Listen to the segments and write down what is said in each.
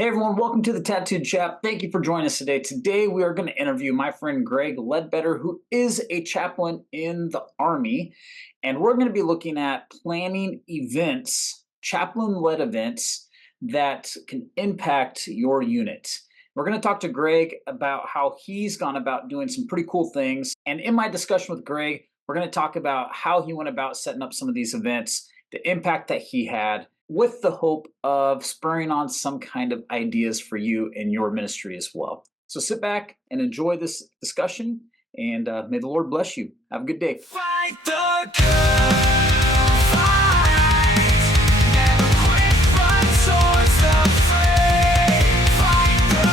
Hey everyone, welcome to the Tattooed Chap. Thank you for joining us today. Today we are going to interview my friend Greg Ledbetter, who is a chaplain in the Army. And we're going to be looking at planning events, chaplain led events that can impact your unit. We're going to talk to Greg about how he's gone about doing some pretty cool things. And in my discussion with Greg, we're going to talk about how he went about setting up some of these events, the impact that he had, with the hope of spurring on some kind of ideas for you in your ministry as well. So sit back and enjoy this discussion, and may the Lord bless you. Have a good day. Fight the good fight. Never quit, run towards the fray. Fight the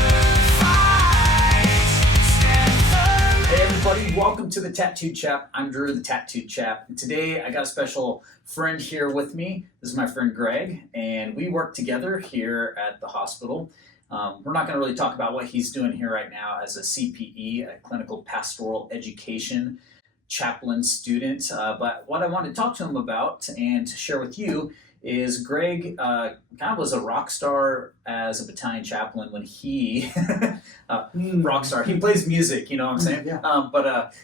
good fight. Stand firm. Hey everybody, welcome to the Tattooed Chap. I'm Drew, the Tattooed Chap. And today I got a special friend here with me. This is my friend Greg, and we work together here at the hospital. We're not going to really talk about what he's doing here right now as a CPE, a clinical pastoral education chaplain student, but what I want to talk to him about and to share with you is Greg kind of was a rock star as a battalion chaplain when he, rock star, he plays music, you know what I'm saying? Yeah. But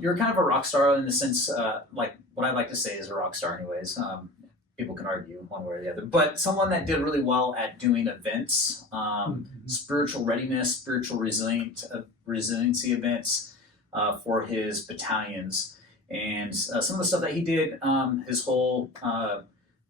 you're kind of a rock star in the sense, like what I like to say is a rock star anyways. People can argue one way or the other, but someone that did really well at doing events, spiritual readiness, spiritual resiliency events for his battalions. And some of the stuff that he did, his whole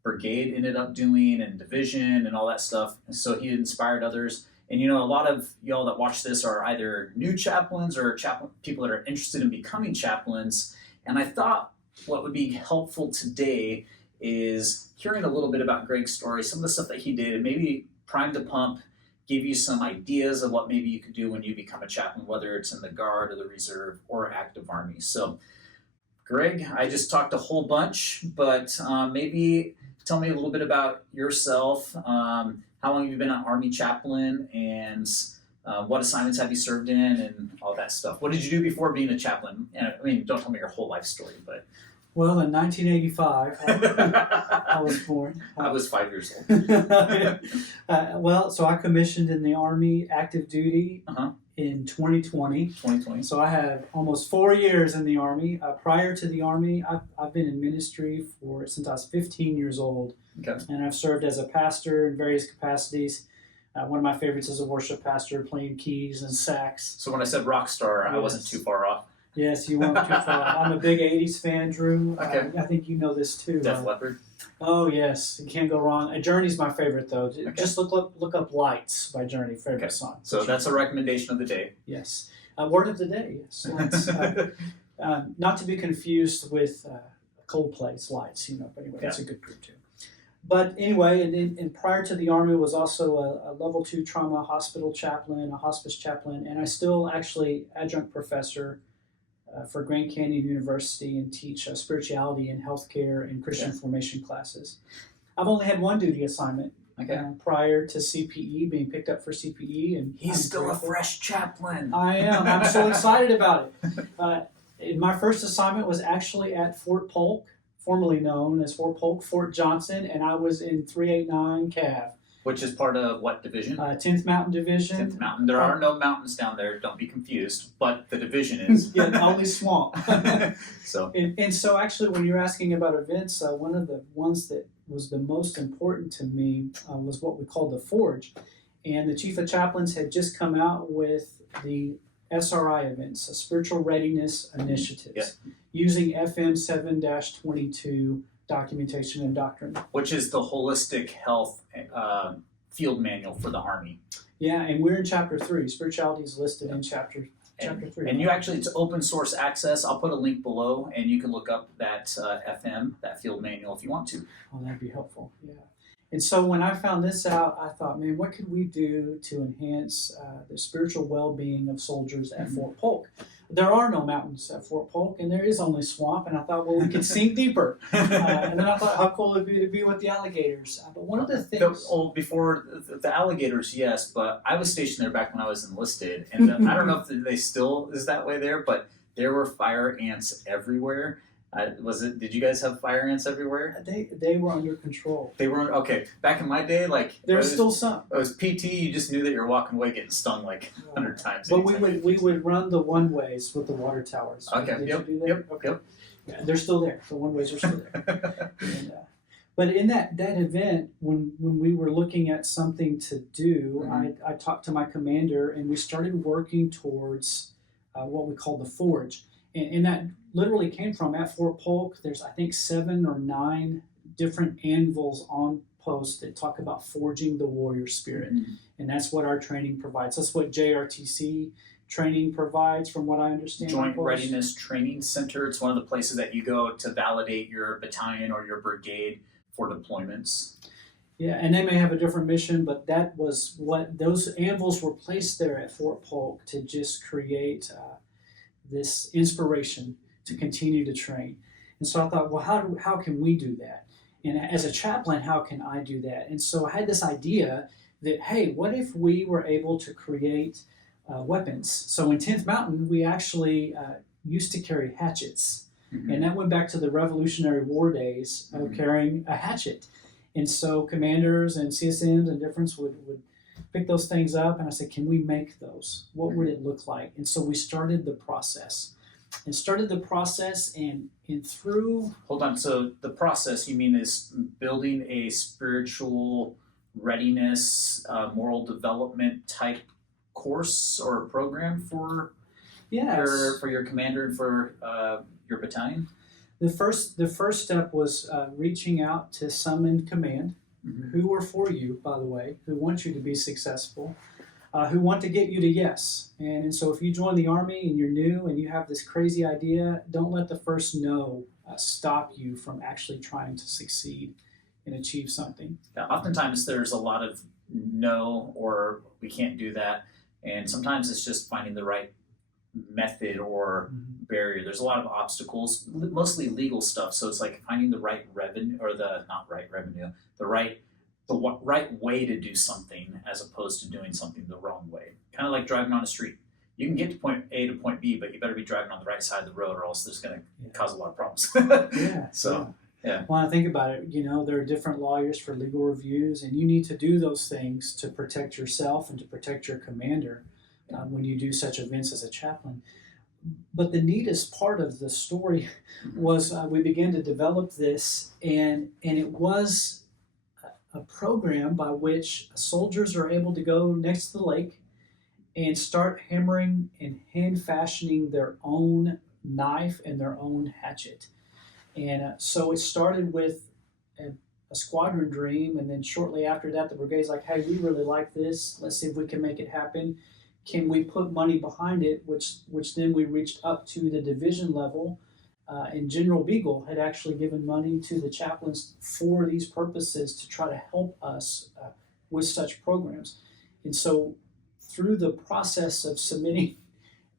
brigade ended up doing, and division and all that stuff. And so he inspired others. And you know, a lot of y'all that watch this are either new chaplains or people that are interested in becoming chaplains. And I thought what would be helpful today is hearing a little bit about Greg's story, some of the stuff that he did, and maybe prime the pump, give you some ideas of what maybe you could do when you become a chaplain, whether it's in the Guard or the Reserve or active Army. So, Greg, I just talked a whole bunch, but maybe tell me a little bit about yourself. How long have you been an Army chaplain, and what assignments have you served in, and all that stuff? What did you do before being a chaplain? And I mean, don't tell me your whole life story, but... Well, in 1985, I was born. I was 5 years old. So I commissioned in the Army active duty in 2020. 2020. So I have almost 4 years in the Army. Prior to the Army, I've been in ministry since I was 15 years old. Okay. And I've served as a pastor in various capacities. One of my favorites is a worship pastor playing keys and sax. So when I said rock star, I wasn't too far off. Yes, you weren't too far. I'm a big 80s fan, Drew. Okay. I think you know this too. Def Leppard. Oh, yes. You can't go wrong. Journey's my favorite, though. Okay. Just look up Lights by Journey, favorite song. So that's a recommendation of the day. Yes. Word of the day, yes. Lights. Not to be confused with Coldplay's Lights, you know. But anyway, that's a good group, too. But anyway, and prior to the Army was also a level 2 trauma hospital chaplain, a hospice chaplain, and I still actually adjunct professor for Grand Canyon University and teach spirituality and healthcare and Christian formation classes. I've only had one duty assignment prior to CPE, being picked up for CPE. And he's still a fresh chaplain. I am. I'm so excited about it. My first assignment was actually at Fort Polk, formerly known as Fort Polk, Fort Johnson, and I was in 389 Cav. Which is part of what division? 10th Mountain Division. 10th Mountain. There are no mountains down there, don't be confused, but the division is. Yeah, only swamp. So. And so actually when you're asking about events, one of the ones that was the most important to me was what we call the Forge. And the Chief of Chaplains had just come out with the SRI events, Spiritual Readiness Initiatives, using FM 7-22 documentation and doctrine, which is the holistic health field manual for the Army. Yeah, and we're in chapter 3. Spirituality is listed in chapter 3. And you actually, it's open source access. I'll put a link below, and you can look up that FM, that field manual, if you want to. Oh, that'd be helpful. Yeah. And so when I found this out, I thought, man, what could we do to enhance the spiritual well-being of soldiers at Fort Polk? There are no mountains at Fort Polk, and there is only swamp. And I thought, well, we could sink deeper. And then I thought, how cool would it be to be with the alligators? But one of the things... Before the alligators, yes, but I was stationed there back when I was enlisted. And I don't know if they still is that way there, but there were fire ants everywhere. Did you guys have fire ants everywhere? They were under control. They were okay. Back in my day, like There's still some. It was PT. You just knew that you were walking away getting stung like 100 times. But we would run the one ways with the water towers. Okay. Did Yep. you do that? Yep. Okay. Yep. Yeah, they're still there. The one ways are still there. And, but in that event, when we were looking at something to do, I talked to my commander, and we started working towards what we call the forge. And that literally came from at Fort Polk. There's, I think, 7 or 9 different anvils on post that talk about forging the warrior spirit. And that's what our training provides. That's what JRTC training provides, from what I understand. Joint Readiness Training Center. It's one of the places that you go to validate your battalion or your brigade for deployments. Yeah, and they may have a different mission, but that was what those anvils were placed there at Fort Polk to just create this inspiration to continue to train. And so I thought, well, how can we do that? And as a chaplain, how can I do that? And so I had this idea that, hey, what if we were able to create weapons? So in 10th Mountain, we actually used to carry hatchets. And that went back to the Revolutionary War days of carrying a hatchet. And so commanders and CSMs and differents would pick those things up, and I said, can we make those? What would it look like? And so we started the process. And through... Hold on, so the process you mean is building a spiritual readiness, moral development type course or program for your commander and for your battalion? The first step was reaching out to some in command who are for you, by the way, who want you to be successful, who want to get you to yes. And so if you join the Army and you're new and you have this crazy idea, don't let the first no stop you from actually trying to succeed and achieve something. Yeah, oftentimes there's a lot of no, or we can't do that. And sometimes it's just finding the right method or barrier. There's a lot of obstacles, mostly legal stuff. So it's like finding the right revenue, or the right way to do something, as opposed to doing something the wrong way. Kind of like driving on a street. You can get to point A to point B, but you better be driving on the right side of the road, or else there's going to cause a lot of problems. Yeah. When I think about it, there are different lawyers for legal reviews, and you need to do those things to protect yourself and to protect your commander when you do such events as a chaplain. But the neatest part of the story was we began to develop this, and it was a program by which soldiers are able to go next to the lake and start hammering and hand fashioning their own knife and their own hatchet. And so it started with a squadron dream, and then shortly after that, the brigade's like, hey, we really like this. Let's see if we can make it happen. Can we put money behind it? Which then we reached up to the division level, and General Beagle had actually given money to the chaplains for these purposes to try to help us with such programs. And so through the process of submitting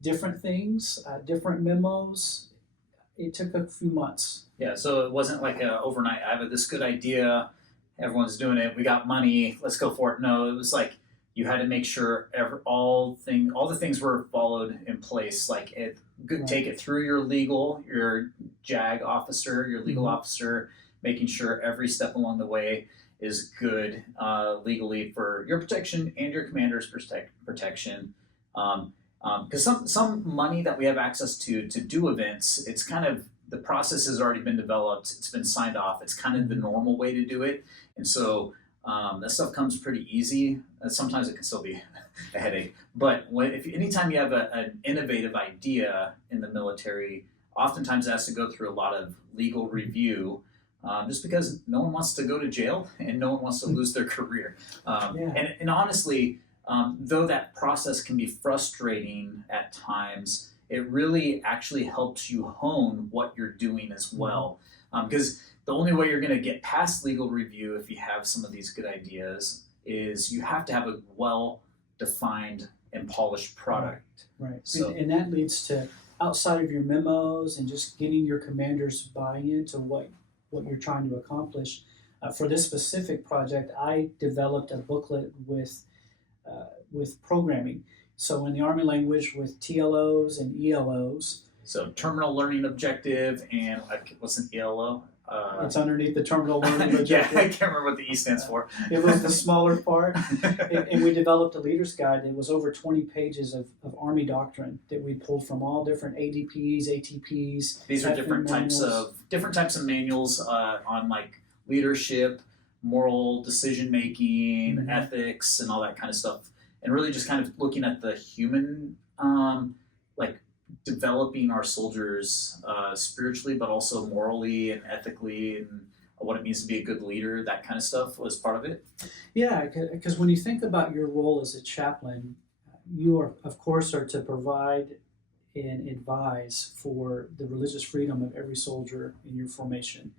different things, different memos, it took a few months. Yeah, so it wasn't like overnight, I have this good idea, everyone's doing it, we got money, let's go for it. No, it was like you had to make sure all the things were followed in place. Like take it through your JAG officer, your legal officer, making sure every step along the way is good legally for your protection and your commander's protection. Because some money that we have access to do events, it's kind of, the process has already been developed, it's been signed off, it's kind of the normal way to do it. And so that stuff comes pretty easy. Sometimes it can still be a headache. But anytime you have an innovative idea in the military, oftentimes it has to go through a lot of legal review, just because no one wants to go to jail and no one wants to lose their career. And honestly, though that process can be frustrating at times, it really actually helps you hone what you're doing as well. Because the only way you're going to get past legal review, if you have some of these good ideas, is you have to have a well-defined and polished product. Right. So, and that leads to, outside of your memos and just getting your commander's buy-in to what you're trying to accomplish. For this specific project, I developed a booklet with programming. So in the Army language, with TLOs and ELOs, So terminal learning objective and what's an ELO? It's underneath the terminal learning Yeah, objective. I can't remember what the E stands for. It was the smaller part. And we developed a leader's guide that was over 20 pages of Army doctrine that we pulled from all different ADPs, ATPs. These are different types of manuals on like leadership, moral decision making, ethics, and all that kind of stuff. And really just kind of looking at the human, like developing our soldiers spiritually, but also morally and ethically, and what it means to be a good leader. That kind of stuff was part of it. Yeah, because when you think about your role as a chaplain, you are, of course, are to provide and advise for the religious freedom of every soldier in your formation.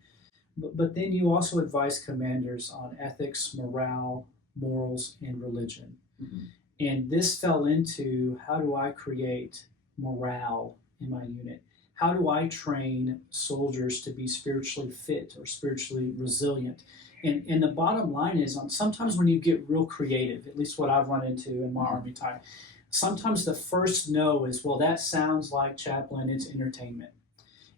But then you also advise commanders on ethics, morale, morals, and religion. Mm-hmm. And this fell into, how do I create morale in my unit? How do I train soldiers to be spiritually fit or spiritually resilient? And the bottom line is, sometimes when you get real creative, at least what I've run into in my Army time, sometimes the first no is, well, that sounds like chaplain, it's entertainment.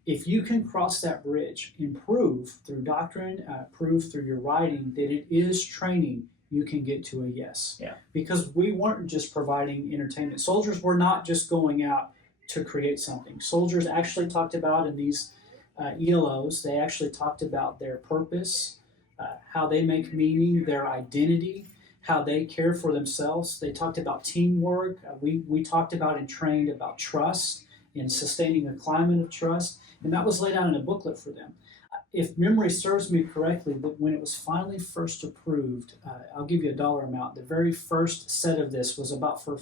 If you can cross that bridge and prove through doctrine, prove through your writing that it is training, you can get to a yes. Yeah. Because we weren't just providing entertainment. Soldiers were not just going out to create something. Soldiers actually talked about in these ELOs, they actually talked about their purpose, how they make meaning, their identity, how they care for themselves. They talked about teamwork. We talked about and trained about trust and sustaining a climate of trust. And that was laid out in a booklet for them. If memory serves me correctly, that when it was finally first approved, I'll give you a dollar amount. The very first set of this was about for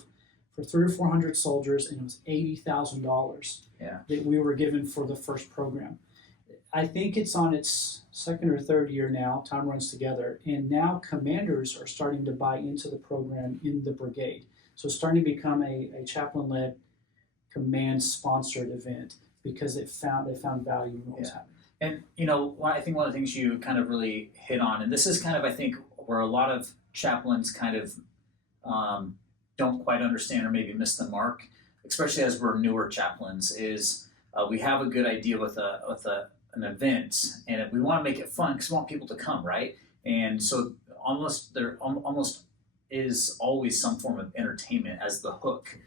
300 or 400 soldiers, and it was $80,000 that we were given for the first program. I think it's on its second or third year now. Time runs together, and now commanders are starting to buy into the program in the brigade. So it's starting to become a chaplain-led, command-sponsored event because they found value in what was happening. And, I think one of the things you kind of really hit on, and this is kind of, I think, where a lot of chaplains kind of don't quite understand or maybe miss the mark, especially as we're newer chaplains, is we have a good idea with an event, and we want to make it fun because we want people to come, right? And so there almost is always some form of entertainment as the hook.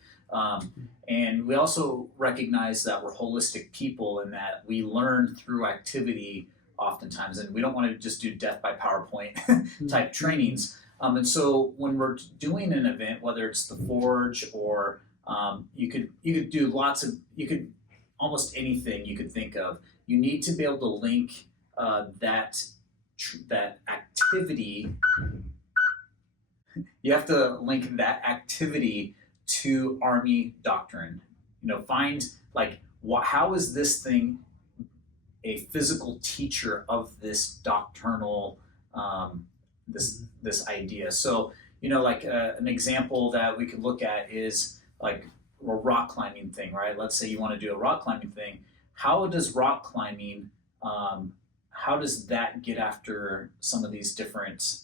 And we also recognize that we're holistic people and that we learn through activity oftentimes, and we don't want to just do death by PowerPoint type trainings. And so when we're doing an event, whether it's the Forge or you could do almost anything you could think of, you need to be able to link that activity. You have to link that activity to Army doctrine. Find how is this thing a physical teacher of this doctrinal this idea. So an example that we could look at is like a rock climbing thing, right? Let's say you want to do a rock climbing thing. How does rock climbing how does that get after some of these different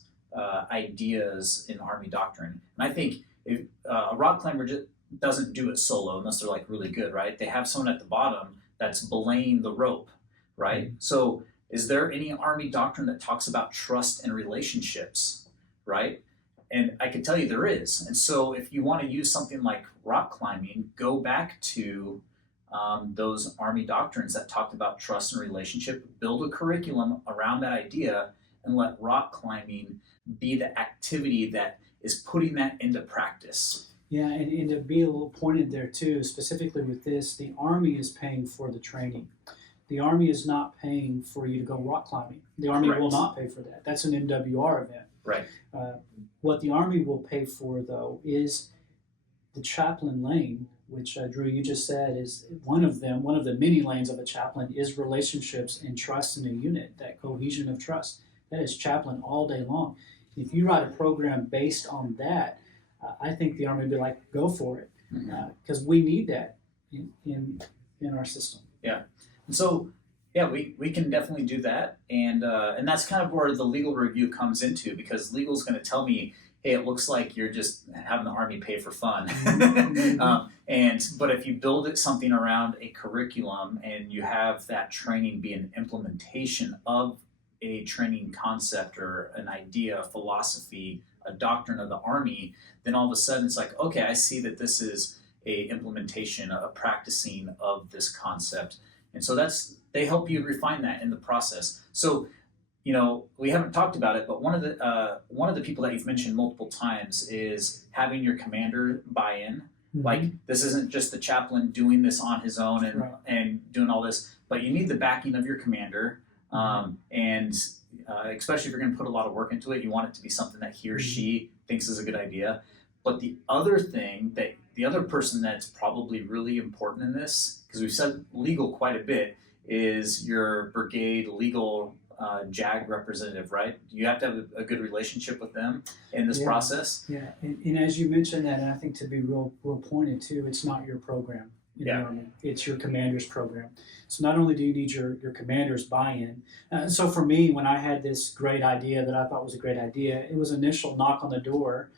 ideas in Army doctrine? And I think if a rock climber just doesn't do it solo unless they're really good, right? They have someone at the bottom that's belaying the rope, right? So is there any Army doctrine that talks about trust and relationships, right? And I can tell you there is. And so if you want to use something like rock climbing, go back to those Army doctrines that talked about trust and relationship, build a curriculum around that idea, and let rock climbing be the activity that is putting that into practice. Yeah, and to be a little pointed there too, specifically with this, the Army is paying for the training. The Army is not paying for you to go rock climbing. The Army will not pay for that. That's an MWR event. Right. What the Army will pay for, though, is the chaplain lane, which Drew, you just said is one of the many lanes of a chaplain is relationships and trust in a unit, that cohesion of trust. That is chaplain all day long. If you write a program based on that, I think the Army would be like, go for it, because we need that in our system. Yeah. And so, we can definitely do that, and that's kind of where the legal review comes into, because legal is going to tell me, hey, it looks like you're just having the Army pay for fun. Mm-hmm. But if you build it something around a curriculum and you have that training be an implementation of a training concept or an idea, a philosophy, a doctrine of the Army, then all of a sudden it's like, okay, I see that this is a implementation, a practicing of this concept. And so they help you refine that in the process. So, we haven't talked about it, but one of the people that you've mentioned multiple times is having your commander buy in. Mm-hmm. Like, this isn't just the chaplain doing this on his own Right. and doing all this, but you need the backing of your commander. And especially if you're going to put a lot of work into it, you want it to be something that he or she thinks is a good idea. But the other person that's probably really important in this, because we've said legal quite a bit, is your brigade legal JAG representative, right? You have to have a good relationship with them in this process. Yeah, and as you mentioned that, and I think to be real pointed too, it's not your program in the Army. It's your commander's program. So not only do you need your commander's buy-in. So for me, when I had this great idea that I thought was a great idea, it was initial knock on the door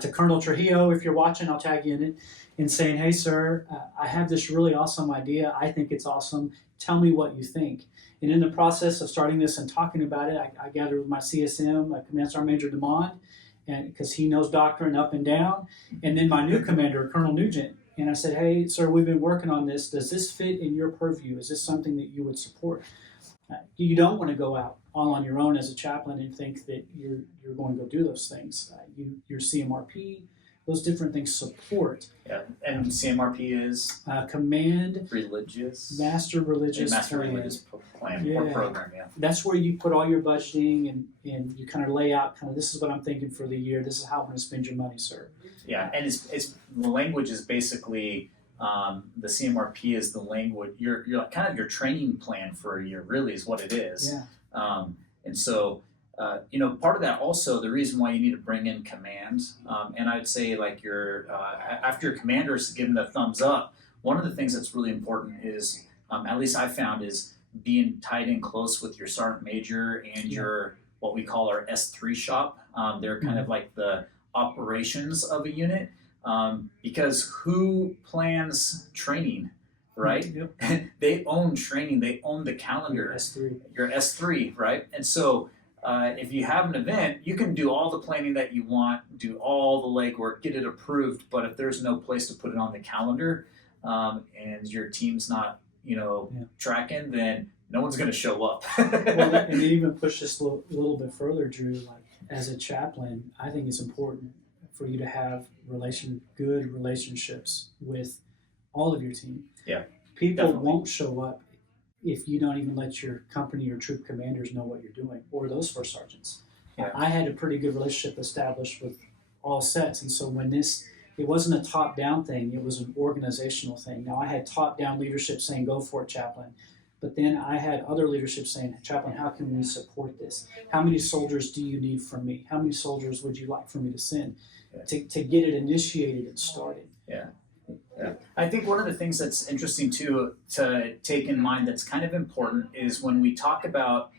to Colonel Trujillo, if you're watching, I'll tag you in it, and saying, hey, sir, I have this really awesome idea. I think it's awesome. Tell me what you think. And in the process of starting this and talking about it, I gathered with my CSM, my Command Sergeant Major DeMond, and because he knows doctrine up and down, and then my new commander, Colonel Nugent. And I said, hey, sir, we've been working on this. Does this fit in your purview? Is this something that you would support? You don't want to go out all on your own as a chaplain and think that you're going to go do those things. Your CMRP, those different things support. Yeah, and CMRP is Command Religious Master Religious Plan or program. Yeah, that's where you put all your budgeting and you kind of lay out this is what I'm thinking for the year. This is how I'm going to spend your money, sir. Yeah, and it's the language is basically the CMRP is the language. You're like kind of your training plan for a year. Really, is what it is. Yeah. And so. Part of that also, the reason why you need to bring in command, and I'd say like after your commander's given the thumbs up, one of the things that's really important is, at least I've found, is being tied in close with your sergeant major and your, what we call our S3 shop. They're kind of like the operations of a unit, because who plans training? Right? Yep. They own training, they own the calendar. Your S3, right? And so if you have an event, you can do all the planning that you want, do all the legwork, get it approved, but if there's no place to put it on the calendar, and your team's not, tracking, then no one's going to show up. Well, and to even push this a little bit further, Drew, like as a chaplain, I think it's important for you to have good relationships with all of your team. Yeah, people definitely won't show up if you don't even let your company or troop commanders know what you're doing, or those first sergeants. Yeah. I had a pretty good relationship established with all sets, and so when it wasn't a top-down thing, it was an organizational thing. Now, I had top-down leadership saying, go for it, chaplain. But then I had other leadership saying, chaplain, how can we support this? How many soldiers do you need from me? How many soldiers would you like for me to send to get it initiated and started? Yeah. Yeah. I think one of the things that's interesting too to take in mind that's kind of important is when we talk about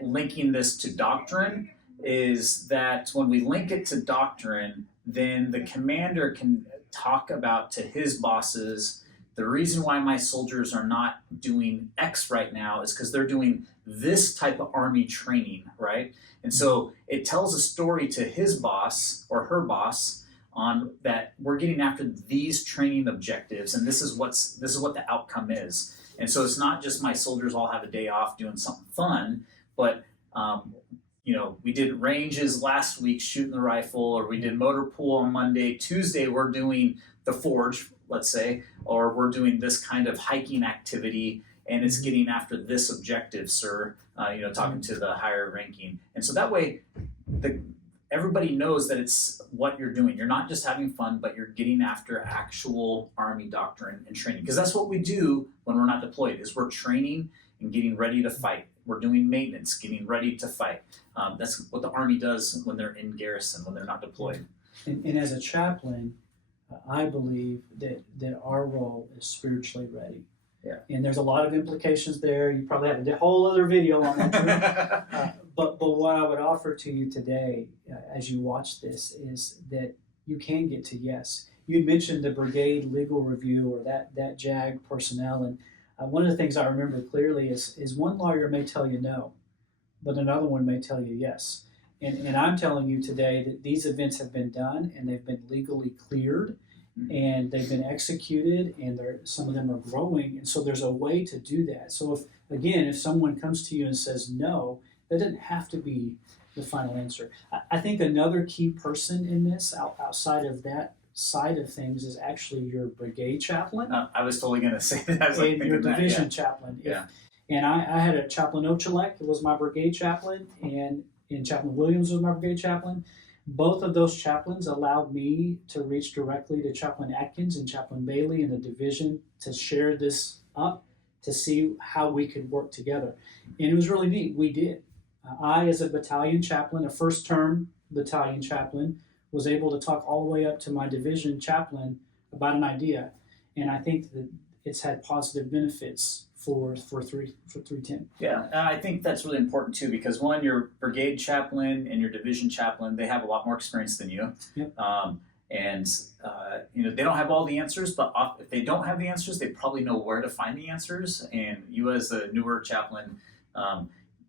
linking this to doctrine, is that when we link it to doctrine, then the commander can talk about to his bosses, the reason why my soldiers are not doing X right now is because they're doing this type of Army training, right? And so it tells a story to his boss or her boss on that we're getting after these training objectives, and this is what the outcome is. And so it's not just my soldiers all have a day off doing something fun, but we did ranges last week shooting the rifle, or we did motor pool on Monday. Tuesday we're doing the forge, let's say, or we're doing this kind of hiking activity, and it's getting after this objective, sir. Talking to the higher ranking, and so that way everybody knows that it's what you're doing. You're not just having fun, but you're getting after actual Army doctrine and training. Because that's what we do when we're not deployed, is we're training and getting ready to fight. We're doing maintenance, getting ready to fight. That's what the Army does when they're in garrison, when they're not deployed. And as a chaplain, I believe that our role is spiritually ready. Yeah. And there's a lot of implications there. You probably have a whole other video on that. But what I would offer to you today, as you watch this, is that you can get to yes. You mentioned the brigade legal review or that JAG personnel, and one of the things I remember clearly is one lawyer may tell you no, but another one may tell you yes. And I'm telling you today that these events have been done and they've been legally cleared and they've been executed, and some of them are growing, and so there's a way to do that. So if someone comes to you and says no, that doesn't have to be the final answer. I think another key person in this, outside of that side of things, is actually your brigade chaplain. I was totally going to say that. I was and your division chaplain. Yeah. And I had a Chaplain Ochelek, who was my brigade chaplain, and Chaplain Williams was my brigade chaplain. Both of those chaplains allowed me to reach directly to Chaplain Atkins and Chaplain Bailey in the division to share this up, to see how we could work together. And it was really neat. We did. I, as a battalion chaplain, a first-term battalion chaplain, was able to talk all the way up to my division chaplain about an idea. And I think that it's had positive benefits for 310. Yeah, and I think that's really important too, because one, your brigade chaplain and your division chaplain, they have a lot more experience than you. Yep. And they don't have all the answers, but if they don't have the answers, they probably know where to find the answers. And you, as a newer chaplain,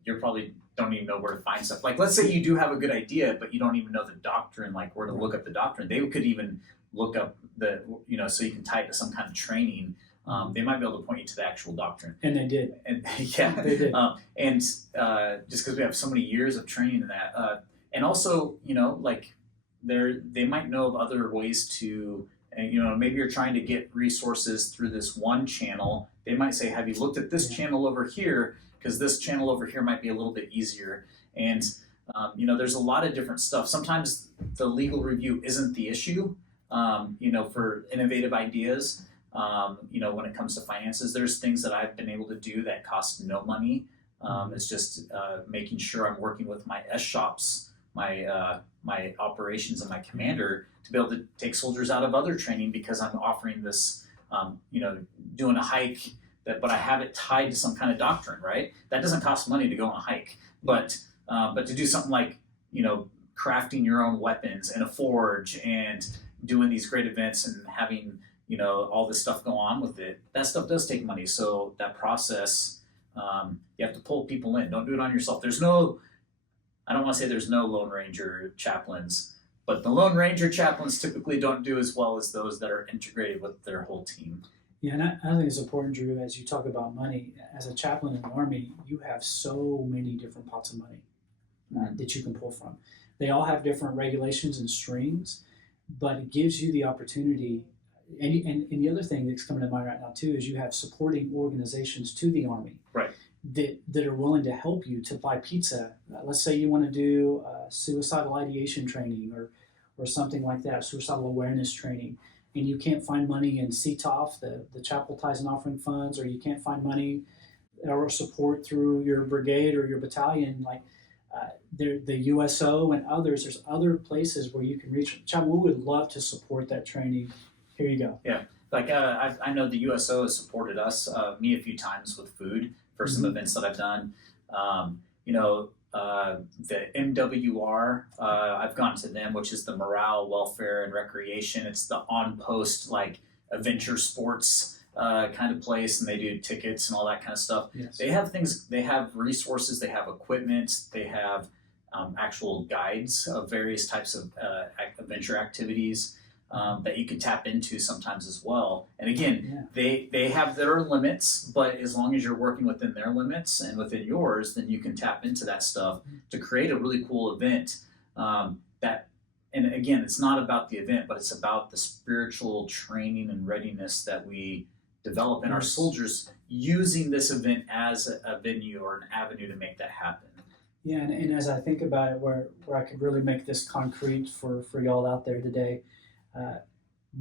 you're probably don't even know where to find stuff. Like, let's say you do have a good idea, but you don't even know the doctrine, like where to look up the doctrine. They could even look up so you can tie it to some kind of training. They might be able to point you to the actual doctrine. And they did. And yeah, they did. Just because we have so many years of training in that, and also, they might know of other ways to, maybe you're trying to get resources through this one channel. They might say, have you looked at this channel over here? Because this channel over here might be a little bit easier. And, there's a lot of different stuff. Sometimes the legal review isn't the issue, for innovative ideas. When it comes to finances, there's things that I've been able to do that cost no money. It's just making sure I'm working with my shops, my operations, and my commander to be able to take soldiers out of other training, because I'm offering this, doing a hike, but I have it tied to some kind of doctrine, right? That doesn't cost money to go on a hike, but to do something like, crafting your own weapons in a forge and doing these great events and having all this stuff go on with it, that stuff does take money. So that process, you have to pull people in. Don't do it on yourself. I don't want to say there's no Lone Ranger chaplains, but the Lone Ranger chaplains typically don't do as well as those that are integrated with their whole team. Yeah, and I think it's important, Drew, as you talk about money. As a chaplain in the Army, you have so many different pots of money that you can pull from. They all have different regulations and strings, but it gives you the opportunity. And the other thing that's coming to mind right now too is you have supporting organizations to the Army, right? That are willing to help you to buy pizza. Let's say you want to do suicidal ideation training or something like that, suicidal awareness training, and you can't find money in CTOF, the Chapel Tithes and Offering Funds, or you can't find money or support through your brigade or your battalion, like the USO and others. There's other places where you can reach. Chaplain, we would love to support that training. Here you go. Yeah, like I know the USO has supported me a few times with food for some events that I've done. The MWR, I've gone to them, which is the Morale, Welfare, and Recreation. It's the on-post, like, adventure sports kind of place, and they do tickets and all that kind of stuff. Yes. They have things, they have resources, they have equipment, they have actual guides of various types of adventure activities that you can tap into sometimes as well. And again, they have their limits, but as long as you're working within their limits and within yours, then you can tap into that stuff to create a really cool event. And again, it's not about the event, but it's about the spiritual training and readiness that we develop in our soldiers using this event as a venue or an avenue to make that happen. Yeah, and as I think about it, where I could really make this concrete for y'all out there today,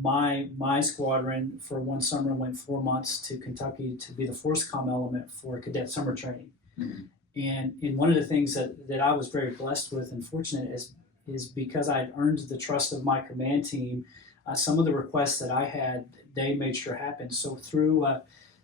my squadron for one summer went 4 months to Kentucky to be the force comm element for cadet summer training. Mm-hmm. And one of the things that I was very blessed with and fortunate is because I had earned the trust of my command team, some of the requests that I had, they made sure happened. So through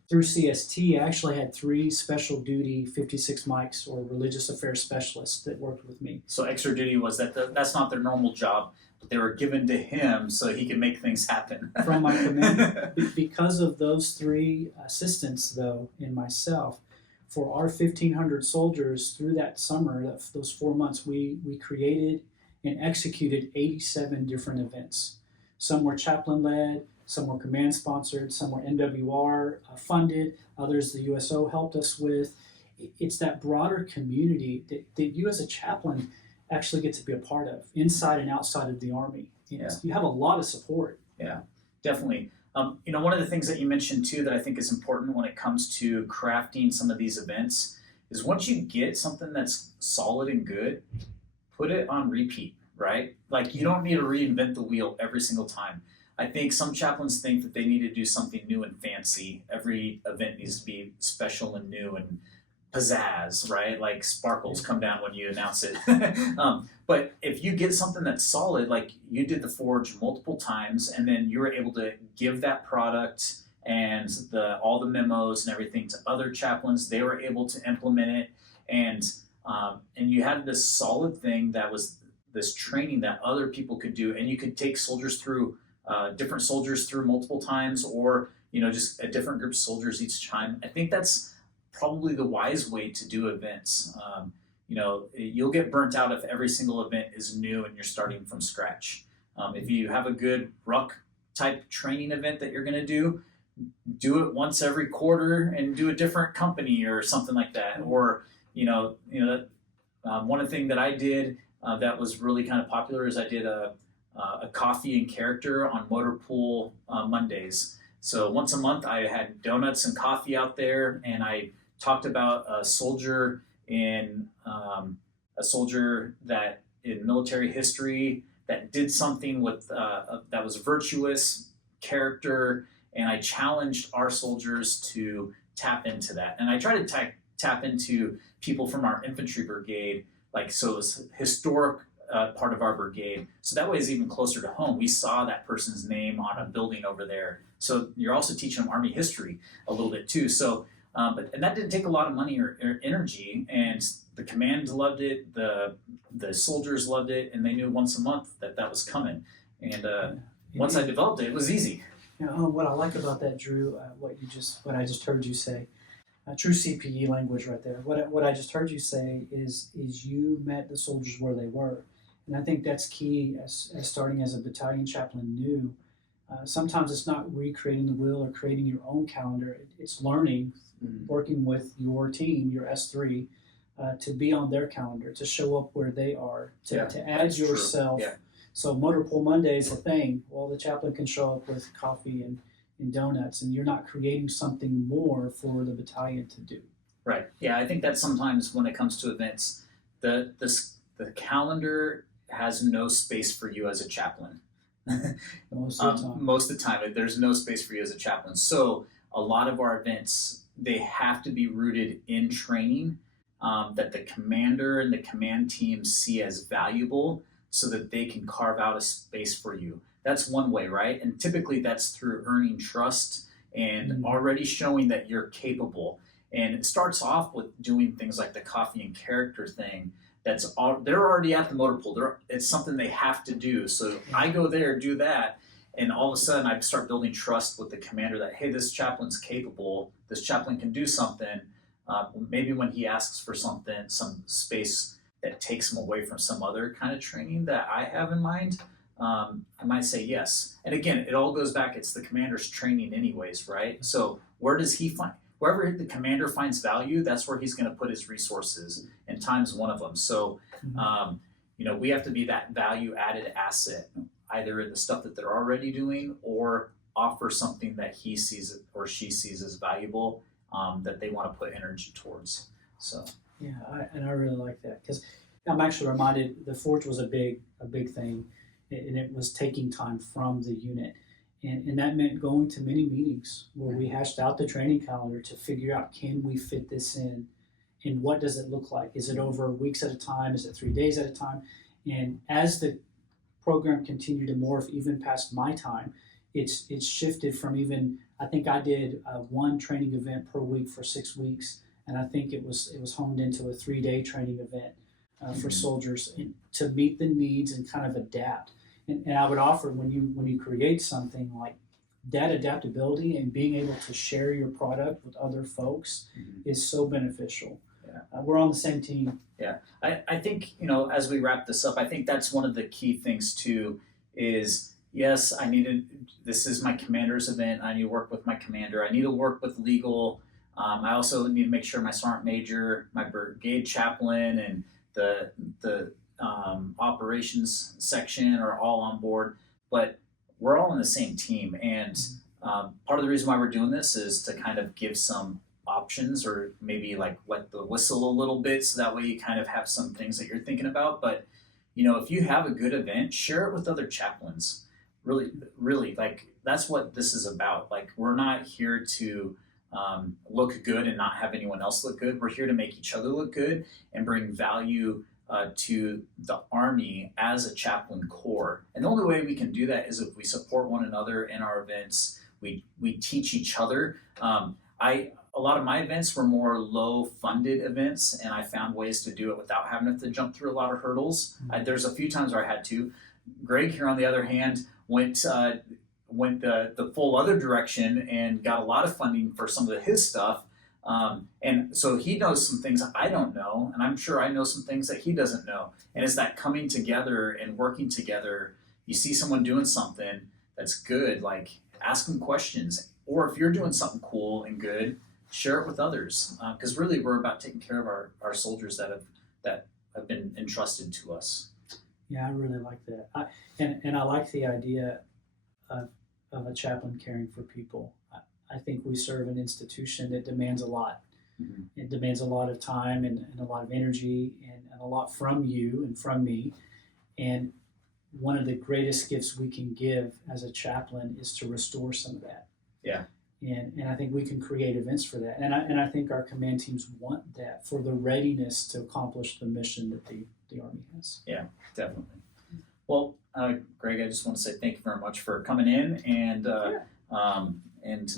through CST, I actually had 3 special duty 56 mics or religious affairs specialists that worked with me. So extra duty was that's not their normal job, but they were given to him so he could make things happen. From my commander. Because of those 3 assistants, though, and myself, for our 1,500 soldiers through that summer, those 4 months, we created and executed 87 different events. Some were chaplain led, some were command sponsored, some were NWR funded, others the USO helped us with. It's that broader community that you as a chaplain actually get to be a part of, inside and outside of the Army. You have a lot of support. Yeah, definitely. One of the things that you mentioned too that I think is important when it comes to crafting some of these events is once you get something that's solid and good, put it on repeat, right? Like you don't need to reinvent the wheel every single time. I think some chaplains think that they need to do something new and fancy. Every event needs to be special and new and pizzazz, right? Like sparkles come down when you announce it. But if you get something that's solid, like you did the Forge multiple times, and then you were able to give that product and all the memos and everything to other chaplains, they were able to implement it, and you had this solid thing that was this training that other people could do, and you could take soldiers through different soldiers through multiple times, or just a different group of soldiers each time. I think that's probably the wise way to do events. You'll get burnt out if every single event is new and you're starting from scratch. If you have a good ruck type training event that you're going to do it once every quarter and do a different company or something like that. Or one of the things that I did that was really kind of popular is I did a coffee and character on motor pool Mondays. So once a month I had donuts and coffee out there, and I talked about a soldier that in military history that did something with that was virtuous character, and I challenged our soldiers to tap into that. And I tried to tap into people from our infantry brigade, so it was historic part of our brigade. So that way it's even closer to home. We saw that person's name on a building over there. So you're also teaching them Army history a little bit too. So, and that didn't take a lot of money or energy, and the command loved it, the soldiers loved it, and they knew once a month that was coming. And once I developed it, it was easy. What I like about that, Drew, what I just heard you say, true CPE language right there. What I just heard you say is you met the soldiers where they were, and I think that's key as starting as a battalion chaplain new. Sometimes it's not recreating the wheel or creating your own calendar. It's learning, working with your team, your S3, to be on their calendar, to show up where they are, to add yourself. Yeah. So Motor Pool Monday is a thing. Well, the chaplain can show up with coffee and donuts, and you're not creating something more for the battalion to do. Right. Yeah, I think that sometimes when it comes to events, the calendar has no space for you as a chaplain. Most of the time. Most of the time, there's no space for you as a chaplain. So a lot of our events, they have to be rooted in training that the commander and the command team see as valuable, so that they can carve out a space for you. That's one way, right? And typically that's through earning trust and already showing that you're capable. And it starts off with doing things like the coffee and character thing. They're already at the motor pool. It's something they have to do. So I go there, do that, and all of a sudden I start building trust with the commander that, hey, this chaplain's capable. This chaplain can do something. Maybe when he asks for something, some space that takes him away from some other kind of training that I have in mind, I might say yes. And again, it all goes back, it's the commander's training anyways, right? So wherever the commander finds value, that's where he's going to put his resources, and time's one of them. So, we have to be that value added asset, either in the stuff that they're already doing, or offer something that he sees or she sees as valuable, that they want to put energy towards. So. Yeah, I really like that, because I'm actually reminded the Forge was a big thing, and it was taking time from the unit, and that meant going to many meetings where we hashed out the training calendar to figure out, can we fit this in, and what does it look like? Is it over weeks at a time? Is it 3 days at a time? And as the program continued to morph even past my time, it's shifted from even, I think I did one training event per week for 6 weeks, and I think it was honed into a 3-day training event for soldiers to meet the needs and kind of adapt. And I would offer, when you create something like that, adaptability and being able to share your product with other folks is so beneficial. Yeah. We're on the same team. Yeah, I think, as we wrap this up, I think that's one of the key things too is, yes, this is my commander's event. I need to work with my commander. I need to work with legal. I also need to make sure my sergeant major, my brigade chaplain, and the operations section are all on board. But we're all on the same team. And part of the reason why we're doing this is to kind of give some options, or maybe like wet the whistle a little bit, so that way you kind of have some things that you're thinking about. But if you have a good event, share it with other chaplains. Really, like, that's what this is about. Like, we're not here to look good and not have anyone else look good. We're here to make each other look good and bring value to the Army as a chaplain corps. And the only way we can do that is if we support one another in our events. We teach each other. A lot of my events were more low-funded events, and I found ways to do it without having to jump through a lot of hurdles. There's a few times where I had to. Greg here, on the other hand, went the full other direction and got a lot of funding for some of his stuff. And so he knows some things I don't know, and I'm sure I know some things that he doesn't know. And it's that coming together and working together. You see someone doing something that's good, like, ask them questions. Or if you're doing something cool and good, share it with others. Because really, we're about taking care of our soldiers that have been entrusted to us. Yeah, I really like that. And I like the idea of a chaplain caring for people. I think we serve an institution that demands a lot. It demands a lot of time and a lot of energy and a lot from you and from me. And one of the greatest gifts we can give as a chaplain is to restore some of that. Yeah. And I think we can create events for that. And I think our command teams want that for the readiness to accomplish the mission that the Army has. Yeah, definitely. Well, Greg, I just want to say thank you very much for coming in and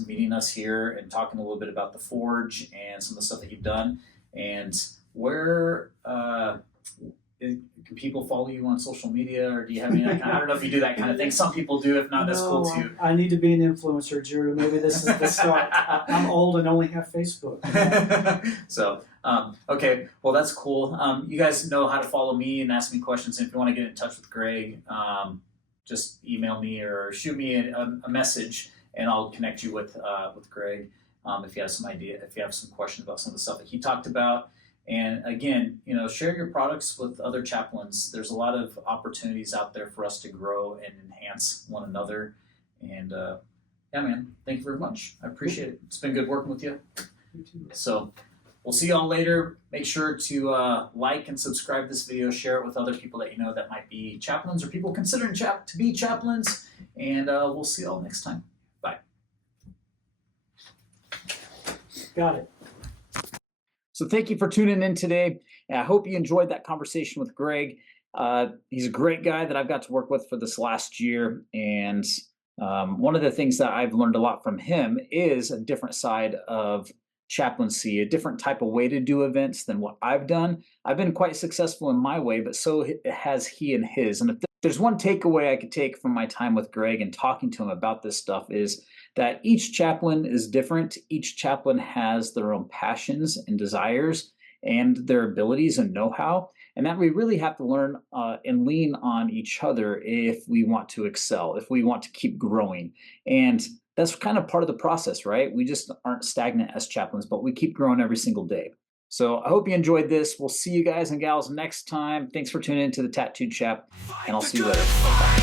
meeting us here and talking a little bit about the Forge and some of the stuff that you've done. And where can people follow you on social media, or do you have any? I don't know if you do that kind of thing. Some people do. If not, that's cool too. I need to be an influencer, Drew. Maybe this is the start. I'm old and only have Facebook. So, okay, well, that's cool. You guys know how to follow me and ask me questions. And if you want to get in touch with Greg, just email me or shoot me a message, and I'll connect you with Greg. If you have some questions about some of the stuff that he talked about. And again, share your products with other chaplains. There's a lot of opportunities out there for us to grow and enhance one another. And yeah, man, thank you very much. I appreciate it. It's been good working with you. So we'll see y'all later. Make sure to like and subscribe this video. Share it with other people that you know that might be chaplains or people considering to be chaplains. And we'll see y'all next time. Bye. Got it. So thank you for tuning in today. I hope you enjoyed that conversation with Greg. He's a great guy that I've got to work with for this last year. And one of the things that I've learned a lot from him is a different side of chaplaincy, a different type of way to do events than what I've done. I've been quite successful in my way, but so has he in his. And if there's one takeaway I could take from my time with Greg and talking to him about this stuff is that each chaplain is different. Each chaplain has their own passions and desires and their abilities and know-how, and that we really have to learn and lean on each other if we want to excel, if we want to keep growing. And that's kind of part of the process, right? We just aren't stagnant as chaplains, but we keep growing every single day. So I hope you enjoyed this. We'll see you guys and gals next time. Thanks for tuning in to the Tattooed Chap, and I'll see you later. Bye.